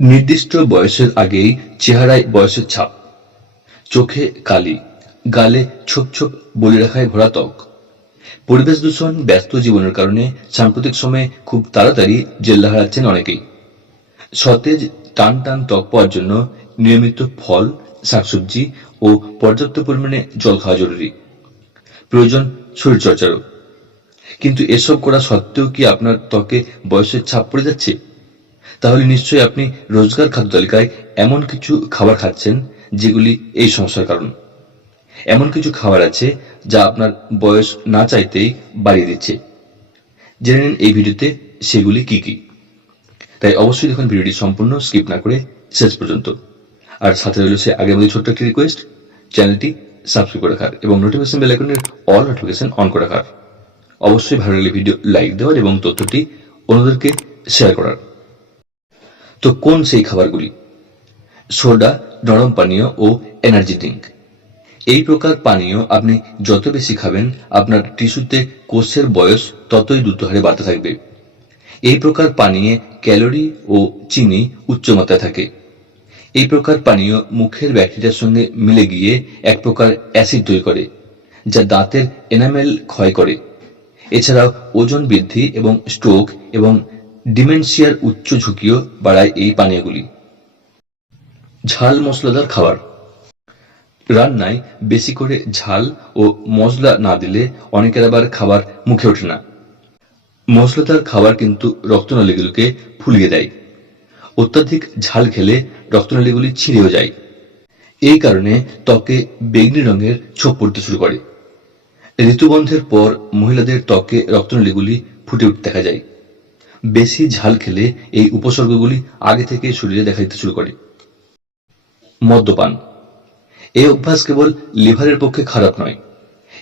নির্দিষ্ট বয়সের আগেই চেহারায় বয়সের ছাপ, চোখে কালি, গালে ছোপ ছোপ বলিরেখায় ভরা ত্বক। পরিবেশ দূষণ, ব্যস্ত জীবনের কারণে সাম্প্রতিক সময়ে খুব তাড়াতাড়ি জেল্লা হারাচ্ছেন অনেকেই। সতেজ টান টান ত্বক পাওয়ার জন্য নিয়মিত ফল, শাকসবজি ও পর্যাপ্ত পরিমাণে জল খাওয়া জরুরি। প্রয়োজন শরীরচর্চারও। কিন্তু এসব করা সত্ত্বেও কি আপনার ত্বকে বয়সের ছাপ পড়ে যাচ্ছে? তাহলে নিশ্চয়ই আপনি রোজকার খাদ্য তালিকায় এমন কিছু খাবার খাচ্ছেন যেগুলি এই সমস্যার কারণ। এমন কিছু খাবার আছে যা আপনার বয়স না চাইতেই বাড়িয়ে দিচ্ছে। জেনে নিন এই ভিডিওতে সেগুলি কি কি। তাই অবশ্যই দেখুন ভিডিওটি সম্পূর্ণ, স্কিপ না করে শেষ পর্যন্ত। আর সাথে রইল সে আগের মধ্যে ছোট্ট একটি রিকোয়েস্ট, চ্যানেলটি সাবস্ক্রাইব করে রাখার এবং নোটিফিকেশন বেল আইকনের অল নোটিফিকেশন অন করে রাখার। অবশ্যই ভালো লাগলে ভিডিও লাইক দেওয়ার এবং তথ্যটি অন্যদেরকে শেয়ার করার। তো কোন সেই খাবারগুলি? সোডা, নরম পানীয় ও এনার্জি ড্রিঙ্ক। এই প্রকার পানীয় আপনি যত বেশি খাবেন, আপনার টিস্যুতে কোষের বয়স ততই দ্রুত হারে বাড়তে থাকবে। এই প্রকার পানীয়ে ক্যালোরি ও চিনি উচ্চ মাত্রায় থাকে। এই প্রকার পানীয় মুখের ব্যাকটেরিয়ার সঙ্গে মিলে গিয়ে এক প্রকার অ্যাসিড তৈরি করে, যা দাঁতের এনামেল ক্ষয় করে। এছাড়াও ওজন বৃদ্ধি এবং স্ট্রোক এবং ডিমেনশিয়ার উচ্চ ঝুঁকিও বাড়ায় এই পানীয়গুলি। ঝাল মশলাদার খাবার। রান্নায় বেশি করে ঝাল ও মশলা না দিলে অনেকের আবার খাবার মুখে ওঠে না। মশলাদার খাবার কিন্তু রক্তনালীগুলিকে ফুলিয়ে দেয়। অত্যাধিক ঝাল খেলে রক্তনালীগুলি ছিঁড়েও যায়। এই কারণে ত্বকে বেগনি রঙের ছোপ পড়তে শুরু করে। ঋতুবন্ধের পর মহিলাদের ত্বকে রক্তনালীগুলি ফুটে উঠতে দেখা যায়। বেশি ঝাল খেলে এই উপসর্গগুলি আগে থেকে শরীরে দেখা দিতে শুরু করে। মদ্যপান। এই অভ্যাস কেবল লিভারের পক্ষে খারাপ নয়,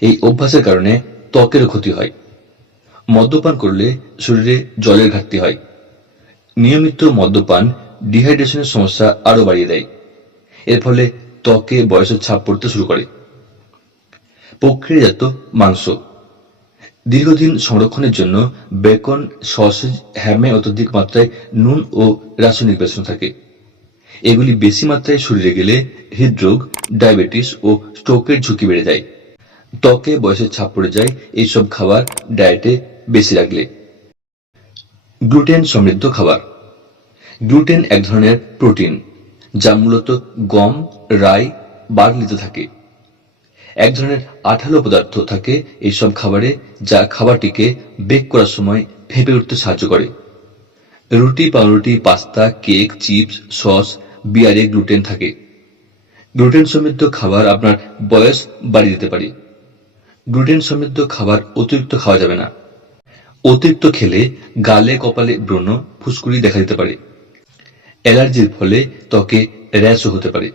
এই অভ্যাসের কারণে ত্বকেরও ক্ষতি হয়। মদ্যপান করলে শরীরে জলের ঘাটতি হয়। নিয়মিত মদ্যপান ডিহাইড্রেশনের সমস্যা আরো বাড়িয়ে দেয়। এর ফলে ত্বকে বয়সের ছাপ পড়তে শুরু করে। প্রক্রিয়াজাত মাংস। দীর্ঘদিন সংরক্ষণের জন্য বেকন, সসেজ, হ্যামে অত্যধিক মাত্রায় নুন ও রাসায়নিক বেসন থাকে। এগুলি বেশি মাত্রায় শরীরে গেলে হৃদরোগ, ডায়াবেটিস ও স্ট্রোকের ঝুঁকি বেড়ে যায়। ত্বকে বয়সের ছাপ পড়ে যায় এইসব খাবার ডায়েটে বেশি রাখলে। গ্লুটেন সমৃদ্ধ খাবার। গ্লুটেন এক ধরনের প্রোটিন যা মূলত গম, রাই, বার্লিতে থাকে। এক ধরনের আঠালো পদার্থ থাকে এইসব খাবারে, যা খাবারটিকে বেক করার সময় ফেঁপে উঠতে সাহায্য করে। রুটি, পাউরুটি, পাস্তা, কেক, চিপস, সস, বিয়ারে গ্লুটেন থাকে। গ্লুটেন সমৃদ্ধ খাবার আপনার বয়স বাড়িয়ে দিতে পারে। গ্লুটেন সমৃদ্ধ খাবার অতিরিক্ত খাওয়া যাবে না। অতিরিক্ত খেলে গালে, কপালে ব্রণ, ফুসকুড়ি দেখা দিতে পারে। অ্যালার্জির ফলে ত্বকে র্যাশও হতে পারে।